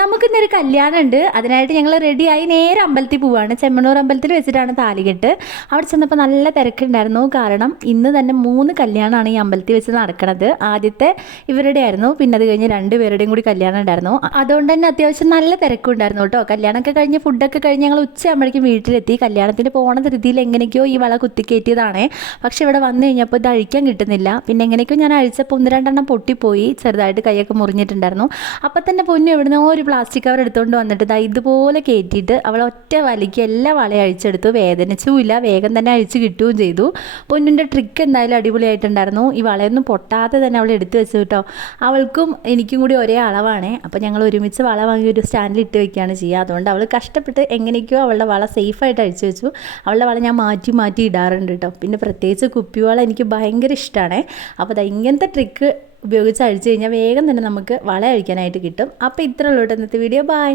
നമുക്കിന്നൊരു കല്യാണം ഉണ്ട്. അതിനായിട്ട് ഞങ്ങൾ റെഡിയായി നേരെ അമ്പലത്തിൽ പോവുകയാണ്. ചെമ്മണ്ണൂർ അമ്പലത്തിൽ വെച്ചിട്ടാണ് താലികെട്ട്. അവിടെ ചെന്നപ്പോൾ നല്ല തിരക്കുണ്ടായിരുന്നു. കാരണം ഇന്ന് തന്നെ 3 കല്യാണമാണ് ഈ അമ്പലത്തിൽ വെച്ച് നടക്കുന്നത്. ആദ്യത്തെ ഇവരുടെ ആയിരുന്നു, പിന്നെ അത് കഴിഞ്ഞ് 2 പേരുടെയും കൂടി കല്യാണം ഉണ്ടായിരുന്നു. അതുകൊണ്ട് തന്നെ അത്യാവശ്യം നല്ല തിരക്കുണ്ടായിരുന്നു കേട്ടോ. കല്യാണമൊക്കെ കഴിഞ്ഞ് ഫുഡൊക്കെ കഴിഞ്ഞ് ഞങ്ങൾ ഉച്ചയാകുമ്പോഴേക്കും വീട്ടിലെത്തി. കല്യാണത്തിന് പോകണ ധൃതിയിൽ എങ്ങനെയൊക്കെയോ ഈ വള കുത്തിക്കയറ്റിയതാണ്. പക്ഷെ ഇവിടെ വന്നു കഴിഞ്ഞപ്പോൾ ഇത് അഴിക്കാൻ കിട്ടുന്നില്ല. പിന്നെ എങ്ങനെയൊക്കെയോ ഞാൻ അഴിച്ചപ്പോൾ 1-2 എണ്ണം പൊട്ടിപ്പോയി, ചെറുതായിട്ട് കൈയൊക്കെ മുറിഞ്ഞിട്ടുണ്ടായിരുന്നു. അപ്പം തന്നെ പൊന്നു എവിടുന്നോ ഒരു പ്ലാസ്റ്റിക് കവർ എടുത്തുകൊണ്ട് വന്നിട്ട് ഇതുപോലെ കയറ്റിയിട്ട് അവൾ ഒറ്റ വലിക്ക് എല്ലാ വളയും അഴിച്ചെടുത്തു. വേദനിച്ചുമില്ല, വേഗം തന്നെ അഴിച്ച് കിട്ടുകയും ചെയ്തു. പൊന്നിൻ്റെ ട്രിക്ക് എന്തായാലും അടിപൊളിയായിട്ടുണ്ടായിരുന്നു. ഈ വളയൊന്നും പൊട്ടാതെ തന്നെ അവൾ എടുത്തു വെച്ചു കേട്ടോ. അവൾക്കും എനിക്കും കൂടി ഒരേ അളവാണ്. അപ്പോൾ ഞങ്ങൾ ഒരുമിച്ച് വള വാങ്ങി ഒരു സ്റ്റാൻഡിൽ ഇട്ട് വയ്ക്കുകയാണ് ചെയ്യുക. അതുകൊണ്ട് അവൾ കഷ്ടപ്പെട്ട് എങ്ങനെയൊക്കെയോ അവളുടെ വള സേഫായിട്ട് അഴിച്ചു വെച്ചു. അവളുടെ വള ഞാൻ മാറ്റി മാറ്റി ഇടാറുണ്ട് കേട്ടോ. പിന്നെ പ്രത്യേകിച്ച് കുപ്പിവള എനിക്ക് ഭയങ്കര ഇഷ്ടമാണ്. അപ്പോൾ ഇങ്ങനത്തെ ട്രിക്ക് ഉപയോഗിച്ച് അഴിച്ചു കഴിഞ്ഞാൽ വേഗം തന്നെ നമുക്ക് വള അഴിക്കാനായിട്ട് കിട്ടും. അപ്പോൾ ഇത്രയുള്ളൂ ഇന്നത്തെ വീഡിയോ. ബൈ.